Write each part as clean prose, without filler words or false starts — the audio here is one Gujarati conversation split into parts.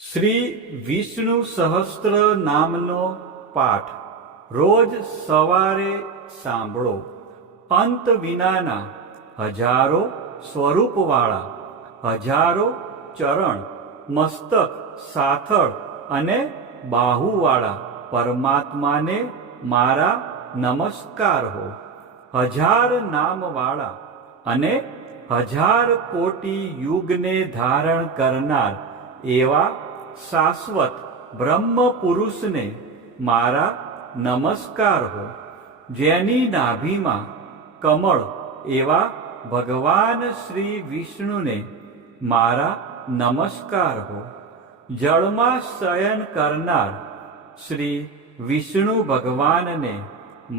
શ્રી વિષ્ણુ સહસ્ત્ર નામનો પાઠ રોજ સવારે સાંભળો. અંત વિનાના હજારો સ્વરૂપવાળા, હજારો ચરણ, મસ્તક, સાથળ અને બાહુવાળા પરમાત્માને મારા નમસ્કાર હો. હજાર નામવાળા અને હજાર કોટી યુગને ધારણ કરનાર એવા શાશ્વત બ્રહ્મ પુરુષને મારા નમસ્કાર હો. જેની નાભીમાં કમળ એવા ભગવાન શ્રી વિષ્ણુને મારા નમસ્કાર હો. જળમાં શયન કરનાર શ્રી વિષ્ણુ ભગવાનને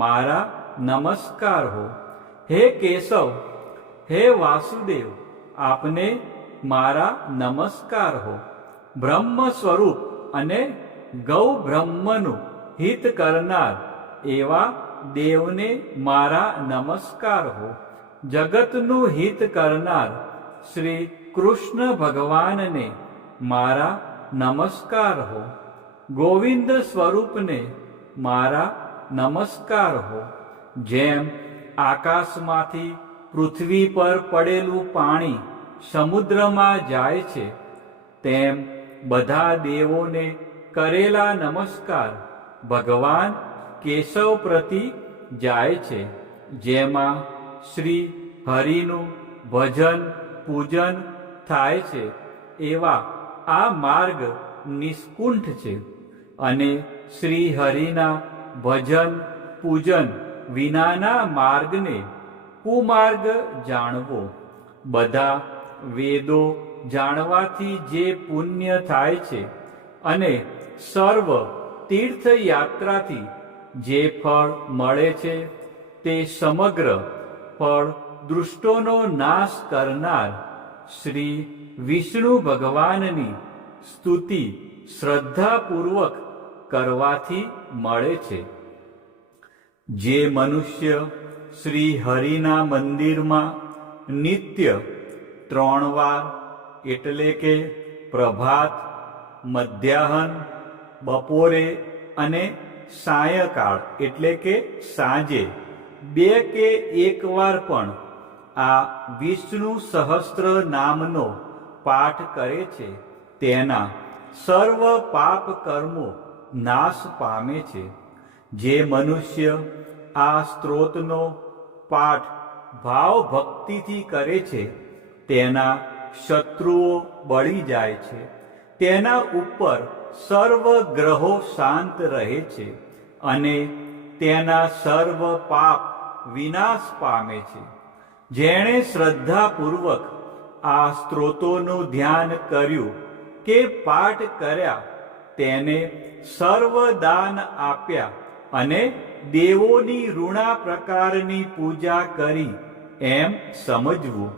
મારા નમસ્કાર હો. હે કેશવ, હે વાસુદેવ, આપને મારા નમસ્કાર હો. બ્રહ્મ સ્વરૂપ અને ગૌ બ્રહ્મનું હિત કરનાર એવા દેવને મારા નમસ્કાર હો. જગતનું હિત કરનાર શ્રી કૃષ્ણ ભગવાનને મારા નમસ્કાર હો. ગોવિંદ સ્વરૂપને મારા નમસ્કાર હો. જેમ આકાશમાંથી પૃથ્વી પર પડેલું પાણી સમુદ્રમાં જાય છે, તેમ બધા દેવોને કરેલા નમસ્કાર ભગવાન કેશવ પ્રતિ જાય છે. જેમાં શ્રી હરિનું ભજન પૂજન થાય છે એવા આ માર્ગ નિષ્કુંઠ છે, અને શ્રી હરિના ભજન પૂજન વિનાના માર્ગને કુમાર્ગ જાણવો. બધા વેદો જાણવાથી જે પુણ્ય થાય છે અને સર્વ તીર્થયાત્રાથી જે ફળ મળે છે, તે સમગ્ર ફળ દૃષ્ટોનો નાશ કરનાર શ્રી વિષ્ણુ ભગવાનની સ્તુતિ શ્રદ્ધાપૂર્વક કરવાથી મળે છે. જે મનુષ્ય શ્રી હરિના મંદિરમાં નિત્ય 3 વાર એટલે કે પ્રભાત, મધ્યાહન, બપોરે અને સાયંકાળ એટલે કે સાંજે 2 કે 1 વાર પણ આ વિષ્ણુ સહસ્ત્ર નામનો પાઠ કરે છે, તેના સર્વ પાપ કર્મો નાશ પામે છે. જે મનુષ્ય આ સ્ત્રોતનો પાઠ ભાવ ભક્તિથી કરે છે, તેના શત્રુઓ બળી જાય છે. તેના ઉપર સર્વ ગ્રહો શાંત રહે છે અને તેના સર્વ પાપ વિનાશ પામે છે. જેણે શ્રદ્ધાપૂર્વક આ સ્ત્રોતોનું ધ્યાન કર્યું કે પાઠ કર્યા, તેને સર્વ દાન આપ્યા અને દેવોની ઋણા પ્રકારની પૂજા કરી એમ સમજવું.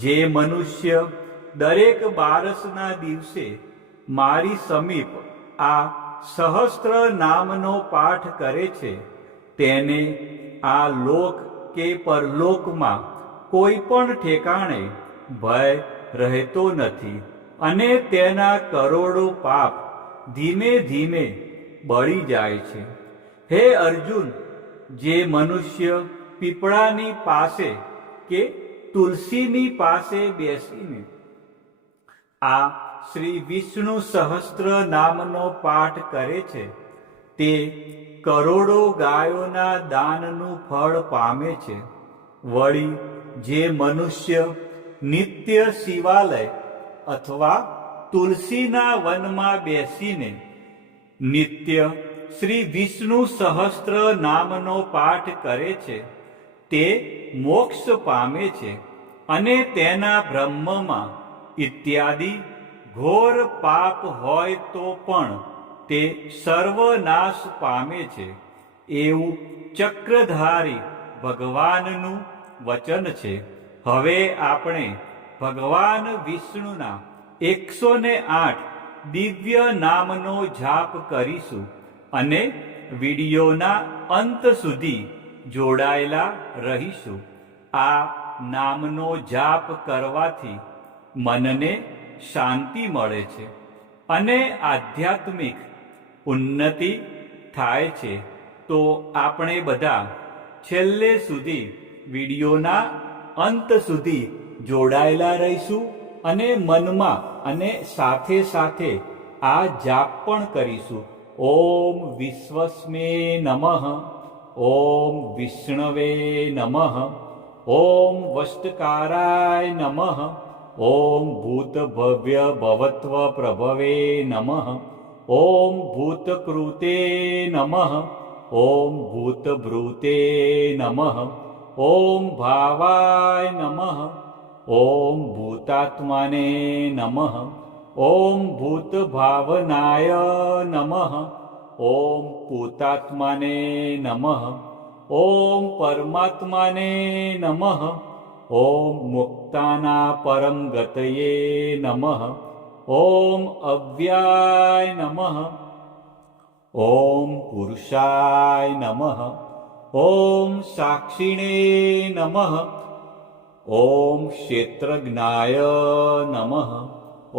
જે મનુષ્ય દરેક બારસના દિવસે મારી સમીપ આ સહસ્ત્ર નામનો પાઠ કરે છે, તેને આ લોક કે પરલોકમાં કોઈ પણ ઠેકાણે ભય રહેતો નથી અને તેના કરોડો પાપ ધીમે ધીમે બળી જાય છે. હે અર્જુન, જે મનુષ્ય પીપળાની પાસે કે તુલસીની પાસે બેસીને આ શ્રી વિષ્ણુ સહસ્ત્ર નામનો પાઠ કરે છે, તે કરોડો ગાયોના દાનનું ફળ પામે છે. વળી જે મનુષ્ય નિત્ય શિવાલય અથવા તુલસીના વનમાં બેસીને નિત્ય શ્રી વિષ્ણુ સહસ્ત્ર નામનો પાઠ કરે છે, તે મોક્ષ પામે છે અને તેના બ્રહ્મમાં ઇત્યાદિ ઘોર પાપ હોય તો પણ તે સર્વનાશ પામે છે. એવું ચક્રધારી ભગવાનનું વચન છે. હવે આપણે ભગવાન વિષ્ણુના 108 દિવ્ય નામનો જાપ કરીશું અને વિડીયોના અંત સુધી જોડાયેલા રહીશું. આ નામનો જાપ કરવાથી મનને શાંતિ મળે છે અને આધ્યાત્મિક ઉન્નતિ થાય છે. તો આપણે બધા છેલ્લે સુધી વિડીયોના અંત સુધી જોડાયેલા રહીશું અને મનમાં અને સાથે સાથે આ જાપ પણ કરીશું. ઓમ વિશ્વસ્મે નમઃ, ઓમ વિષ્ણવે નમઃ, ઓમ વષ્ટકારાય નમઃ, ઓમ ભૂતભવ્ય ભવત્વ પ્રભવે નમઃ, ઓમ ભૂતકૃતે નમઃ, ઓમ ભૂતભૃતે નમઃ, ઓમ ભાવાય નમઃ, ઓમ ભૂતાત્માને નમઃ, ઓમ ભૂતભાવનાય નમઃ, ઓમ ભૂતાત્માને નમઃ, ઓમ પરમાત્માને નમઃ, ઓમ મુક્તાના પરમ ગતયે નમઃ, ઓમ અવ્યાય નમઃ, ઓમ પુરુષાય નમઃ, ઓમ સાક્ષિણે નમઃ, ઓમ ક્ષેત્રજ્ઞાય નમઃ,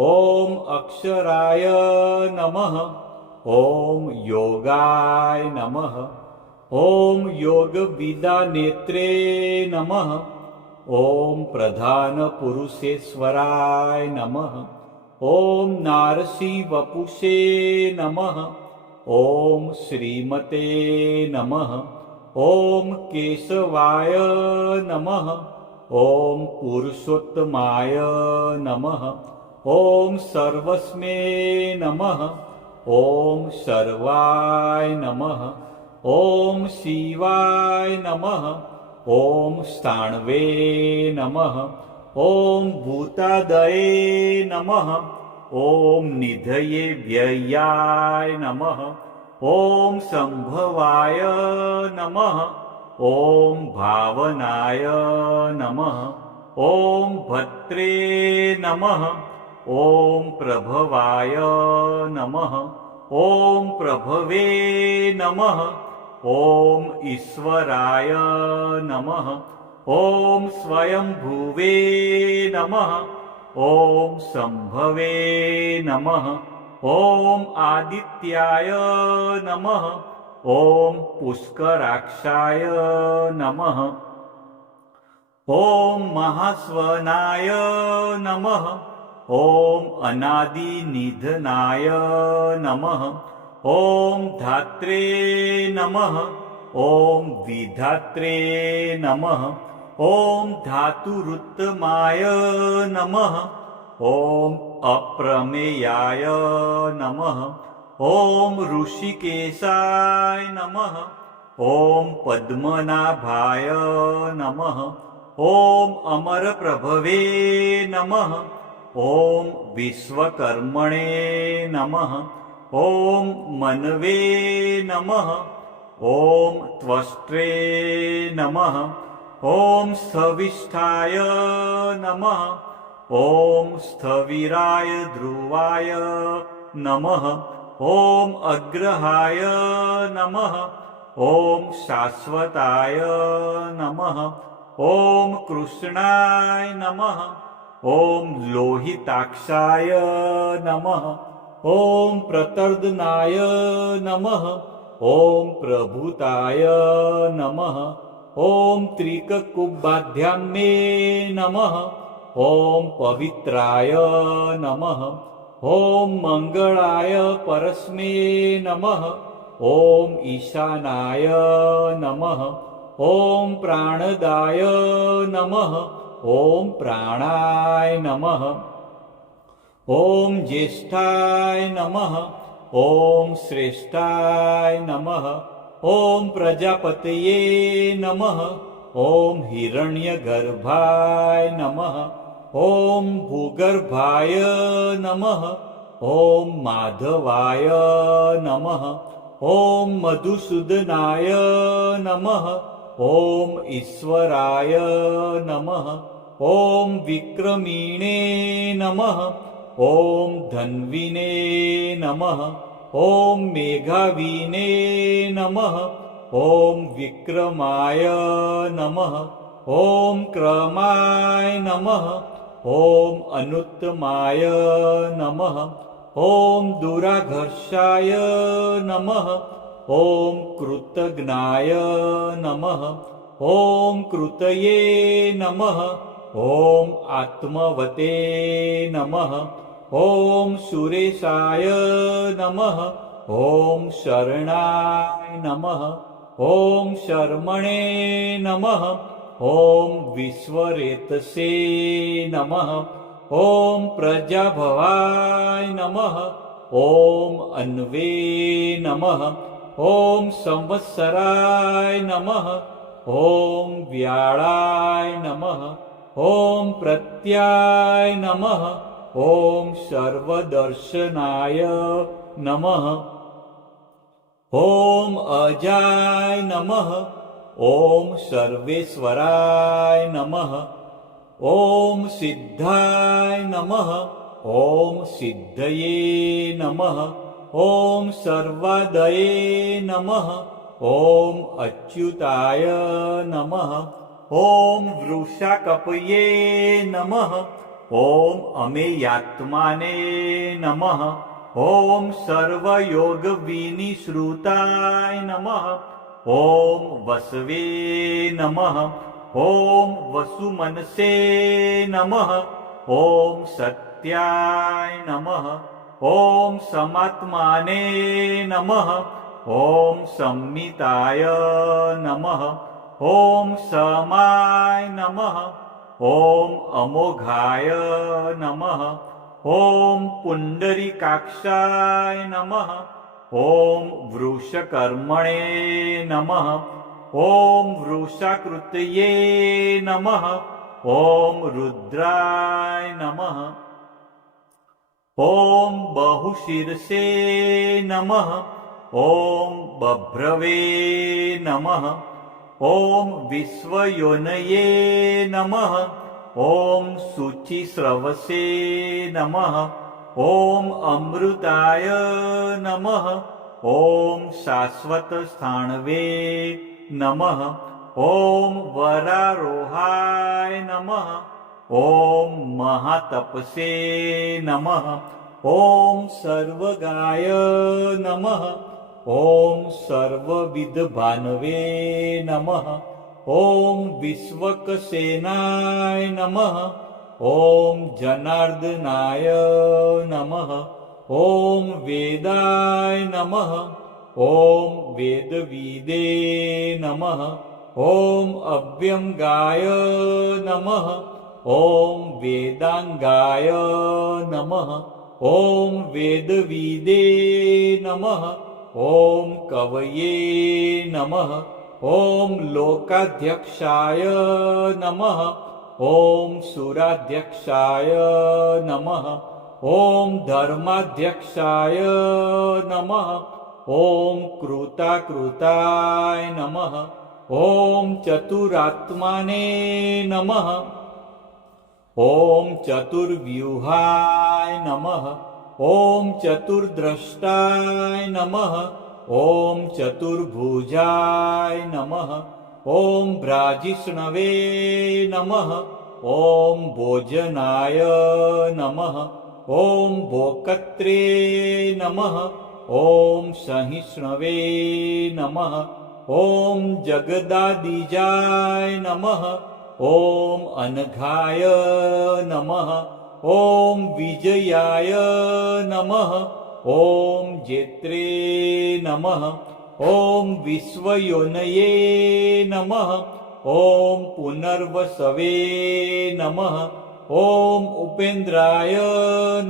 ઓમ અક્ષરાય નમઃ, ઓમ યોગાય નમઃ, ઓમ યોગવિદા નેત્રે નમઃ, ઓમ પ્રધાન પુરુષેશ્વરાય નમઃ, ઓમ નારસી વપુષે નમઃ, ઓમ શ્રીમતે નમઃ, ઓમ કેશવાય નમઃ, ઓમ પુરુષોત્તમાય નમઃ, ઓમ સર્વસ્મે નમઃ, ઓમ સર્વાય નમઃ, ઓમ શિવાય નમઃ, ઓમ સ્થાણવે નમઃ, ઓમ ભૂતાદયે નમઃ, ઓમ નિધયે વ્યયાય નમઃ, ઓમ સંભવાય નમઃ, ઓમ ભાવનાય નમઃ, ઓમ ભત્રે નમઃ, ઓમ પ્રભવાય નમઃ, ઓમ પ્રભવે નમઃ, ઓમ ઈશ્વરાય નમઃ, ઓમ સ્વયંભુવે નમઃ, ઓમ સંભવે નમઃ, ઓમ આદિત્યાય નમઃ, ઓમ પુષ્કરાક્ષાય નમઃ, ઓમ મહાસ્વનાય નમઃ, ઓમ અનાદિનિધનાય નમઃ, ઓમ ધાત્રે નમઃ, ઓમ વિધાત્રે નમઃ, ઓમ ધાતુરુત્તમાય નમઃ, ઓમ અપ્રમેયાય નમઃ, ઓમ ઋષિકેશાય નમઃ, ઓમ પદ્મનાભાય નમઃ, ઓમ અમરપ્રભવે નમઃ, ઓમ વિશ્વકર્મણે નમઃ, ઓમ મનવે નમઃ, ઓમ ત્વષ્ટ્રે નમઃ, ઓમ સ્થવિષ્ઠાય નમઃ, ઓમ સ્થવિરાય ધ્રુવાય નમઃ, ઓમ અગ્રહાય નમઃ, ઓમ શાશ્વતાય નમઃ, ઓમ કૃષ્ણાય નમઃ, ઓમ લોહિતાક્ષાય નમઃ, ઓમ પ્રતર્દનાય નમઃ, ઓમ પ્રભુતાય નમઃ, ઓમ ત્રિકકુબ્બાધ્યામે નમઃ, ઓમ પવિત્રાય નમઃ, ઓમ મંગળાય પરસ્મે નમઃ, ઓમ ઈશાનાય નમઃ, ઓમ પ્રાણદાય નમઃ, ઓમ પ્રાણાય નમઃ, ઓમ જ્યેષ્ઠાય નમઃ, ઓમ શ્રેષ્ઠાય નમઃ, ઓમ પ્રજાપતયે નમઃ, ઓમ હિરણ્યગર્ભાય નમઃ, ઓમ ભૂગર્ભાય નમઃ, ઓમ માધવાય નમઃ, ઓમ મધુસૂદનાય નમઃ, ઓમ ઈશ્વરાય નમઃ, ઓમ વિક્રમીણે નમઃ, ઓમ ધન્વીને નમઃ, ઓમ મેઘાવીને નમઃ, ઓમ વિક્રમાય નમઃ, ઓમ ક્રમાય નમઃ, ઓમ અનુત્તમાય નમઃ, ॐ दुराघर्षाय नमः ॐ कृतघ्नाय नमः ॐ कृतये नमः ॐ आत्मवते नमः ॐ सुरेशाय नमः ॐ शरणाय नमः ॐ शर्मणे नमः ॐ विश्वरेतसे नमः ॐ प्रजाभवाय नमः ॐ अन्वे नमः ॐ संवत्सराय नमः ॐ व्याळाय नमः ॐ प्रत्याय नमः ॐ सर्वदर्शनाय नमः ॐ अजाय नमः ॐ सर्वेश्वराय नमः ॐ सिद्धाय नमः ॐ सिद्धये नमः ॐ सर्वादये नमः ॐ अच्युताय नमः ॐ वृषाकपये नमः ॐ अमेयात्माने नमः ॐ सर्वयोगविनिश्रुताय नमः ॐ वसवे नमः ॐ वसुमनसे नमः ॐ सत्याय नमः ॐ समात्माने नमः ॐ संमिताय नमः ॐ समाय नमः ॐ अमोघाय नमः ॐ पुण्डरीकाक्षाय नमः ॐ वृषकर्मणे नमः ॐ वृषाकृतये नमः ॐ रुद्राय नमः ॐ बहुशीर्षे नमः ॐ बभ्रवे नमः ॐ विश्वयोनये नमः ॐ शुचिस्रवसे नमः ॐ अमृताय नमः ॐ शाश्वतस्थाणवे नमः ॐ वरारोहाय नमः ॐ महातपसे नमः ॐ सर्वगाय नमः ॐ सर्वविधभानवे नमः ॐ विश्वकसेनाय नमः ॐ जनार्दनाय नमः ॐ वेदाय नमः ॐ वेदविदे नमः ॐ अव्यंगाय नमः ॐ वेदांगाय नमः ॐ वेदविदे नमः ॐ कवये नमः ॐ लोकाध्यक्षाय नमः ॐ सुराध्यक्षाय नमः ॐ धर्माध्यक्षाय नमः ॐ कृताकृताय नमः ॐ चतुरात्माने नमः ॐ चतुर्व्यूहाय नमः ॐ चतुर्द्रष्टाय नमः ॐ चतुर्भुजाय नमः ॐ भ्राजिष्णवे नमः ॐ भोजनाय नमः ॐ भोक्त्रे नमः ॐ सहिष्णवे नमः ॐ जगदादिजाय नमः ॐ अनघाय नमः ॐ विजयाय नमः ॐ जेत्रे नमः ॐ विश्वयोनये नमः ॐ पुनर्वसवे नमः ॐ उपेन्द्राय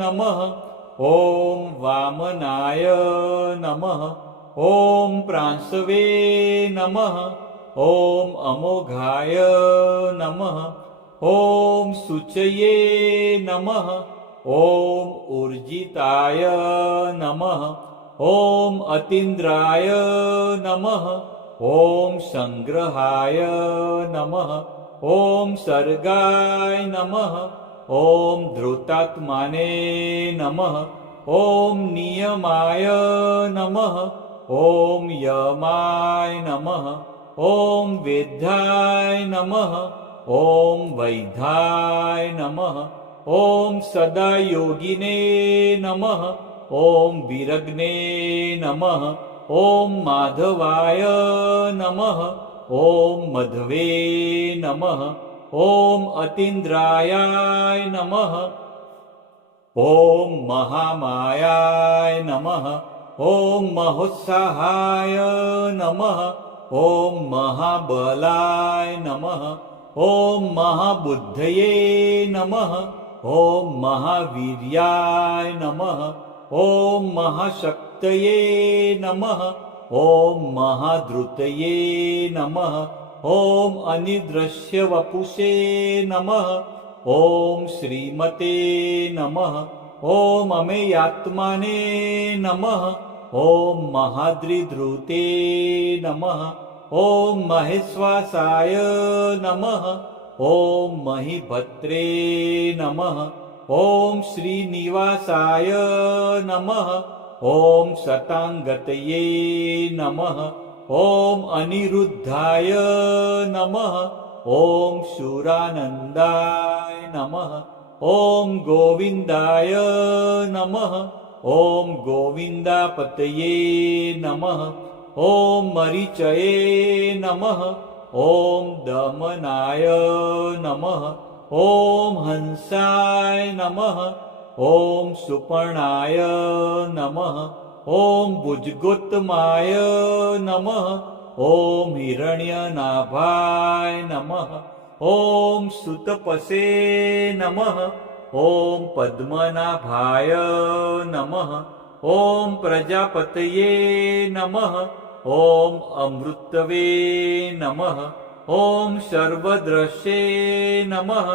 नमः ॐ वामनाय नमः ॐ प्रांशवे नमः ॐ अमोघाय नमः ॐ शुचये नमः ॐ ऊर्जिताय नमः ॐ अतीन्द्राय नमः ॐ संग्रहाय नमः ॐ सर्गाय नमः ॐ धृतात्माने नमः ॐ नियमाय नमः ॐ यमाय नमः ॐ वेद्याय नमः ॐ वैद्याय नमः ॐ सदा योगिने नमः ॐ विरग्ने नमः ॐ माधवाय नमः ॐ मध्वे नमः ॐ अतीन्द्रायाय नमः ॐ महामायाय नमः ॐ महोत्साहाय नमः ॐ महाबलाय नमः ॐ महाबुद्धये नमः ॐ महावीर्याय नमः ॐ महाशक्तये नमः ॐ महाधृतये नमः ॐ अनिदृश्यवपुषे नमः ॐ श्रीमते नमः ॐ अमेयात्मने नमः ॐ महाद्रिधृते नमः ॐ महेश्वासाय नमः ॐ महीभद्रे नमः ॐ श्रीनिवासाय नमः ॐ शताङ्गतये नमः ॐ अनिरुद्धाय नमः ॐ शूरानन्दाय नमः ॐ गोविन्दाय नमः ॐ गोविन्दापतये नमः ॐ मरीचये नमः ॐ दमनाय नमः ॐ हंसाय नमः ॐ सुपर्णाय नमः ॐ भुजगोत्तमाय नमः ॐ हिरण्यनाभाय नमः ॐ सुतपसे नमः ॐ पद्मनाभाय नमः ॐ प्रजापतये नमः ॐ अमृतवे नमः ॐ सर्वद्रश्ये नमः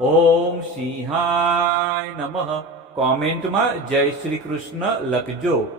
ॐ સિંહાય નમઃ. કોમેન્ટમાં જય શ્રી કૃષ્ણ લખજો.